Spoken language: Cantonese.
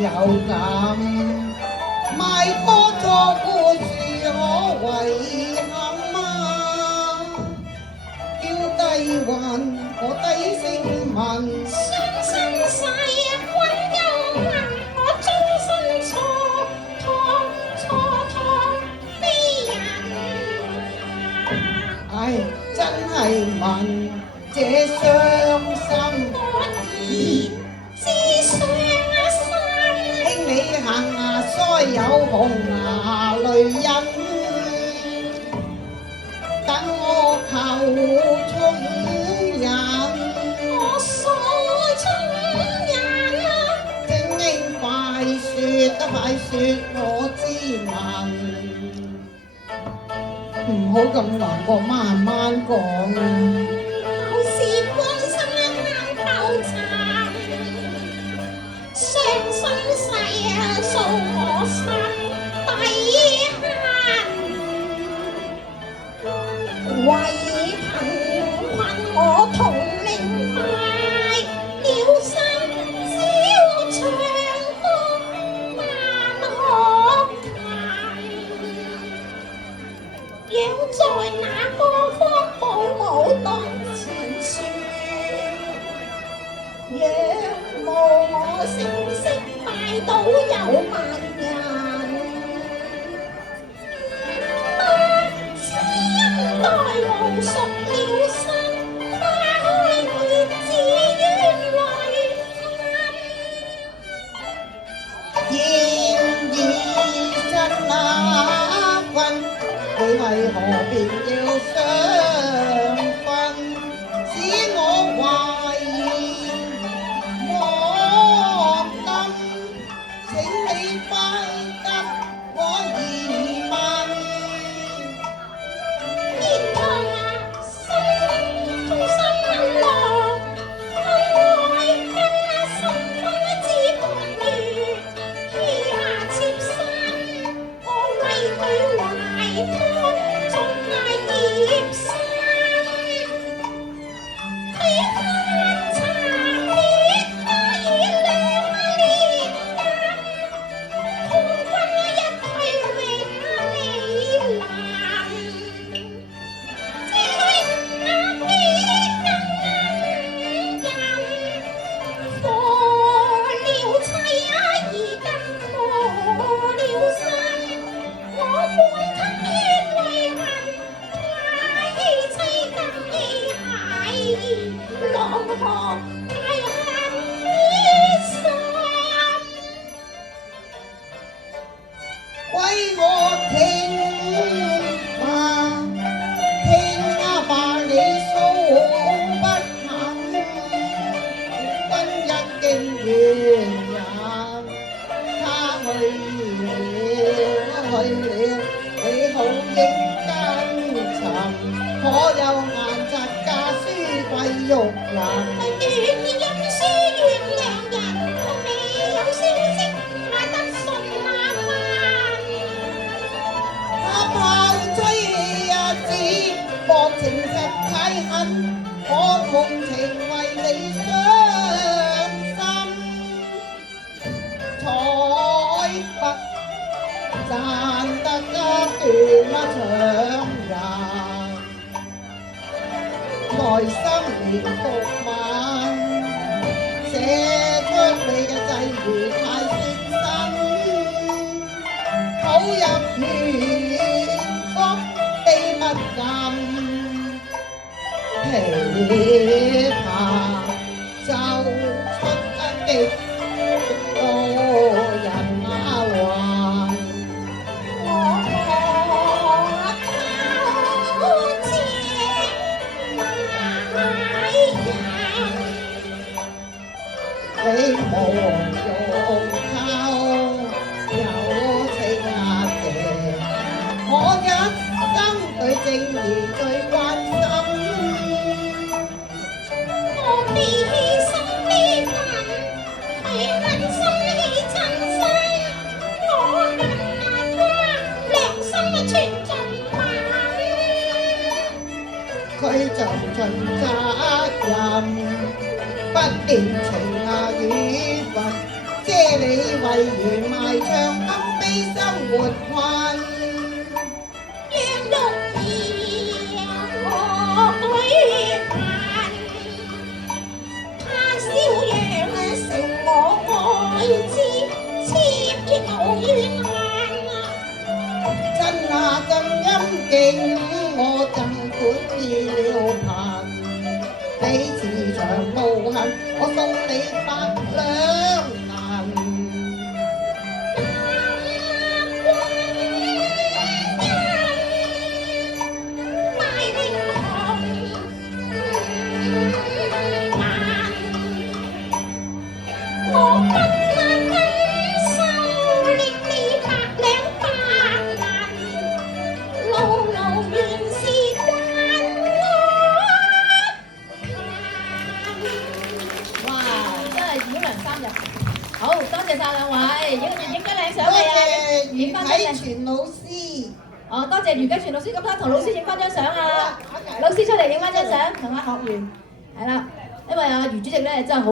有感，賣歌作故事可遺憾啊！叫低運我低聲問，雙生世君有能，我終身蹉非人。唉，真係問這傷心。我言之傷兄你行牙腮有紅牙淚印，等我求寵人。我所寵人，精英快説得快説，我知聞。唔好咁難過，慢慢講啊！舊時半生啱透塵，傷心世訴我心底恨，為貧困我同齡敗了心，小唱歌難學琴，養在那個荒寶武當前説，仰慕我成色拜倒有萬人，不知因待無熟了身，花開結自願淚分。然而真那君，你為何便要相分？使我懷疑我今，請你快答我疑問。天堂啊，心痛心落，愛恨啊，心分只半月，欺下妾身，我為佢懷抱，縱係葉生。睇看殘烈，他已亮烈燈，空軍一退永離難。這係那幾更人，破了妻兒更破了身，我半吞血淚恨，他棄妻更棄孩兒，浪河大恨於心。歸我聽話，聽啊吧你訴不肯，君一經願人，他去了，你好應跟尋，可有顏疾家書貴玉人？願音書願良人，我未有消息，買得信萬萬。他炮吹呀子，薄情實太狠，我同情為你傷心，彩筆賺得一段長人，內心連伏吻，寫出你嘅際遇太酸心。琵琶奏出極多人還。我靠這買人。你無用靠有情壓謝，我一生對正義最關心。我被犧牲呢份係狠心犧真心，我恨他良心全盡泯。佢就盡責任，不念情與份，借你為緣賣唱金悲生活困。讓玉兒我對盼，他燒讓成我愛之，切斷無怨恨。真啊真陰勁，我更管意了貧。你慈祥無痕，我送你百兩銀。我不能忍受令你百兩百銀，路路原是關我。哇！真係繞梁三日，好多謝晒兩位，影咗靚相多未啊？謝余影翻張靚。啟全老師。哦，多謝余繼全老師，咁啦，同老師影翻張相啊！打緊老師出嚟影翻張相，同阿學員，係啦，因為阿余主席咧真係好。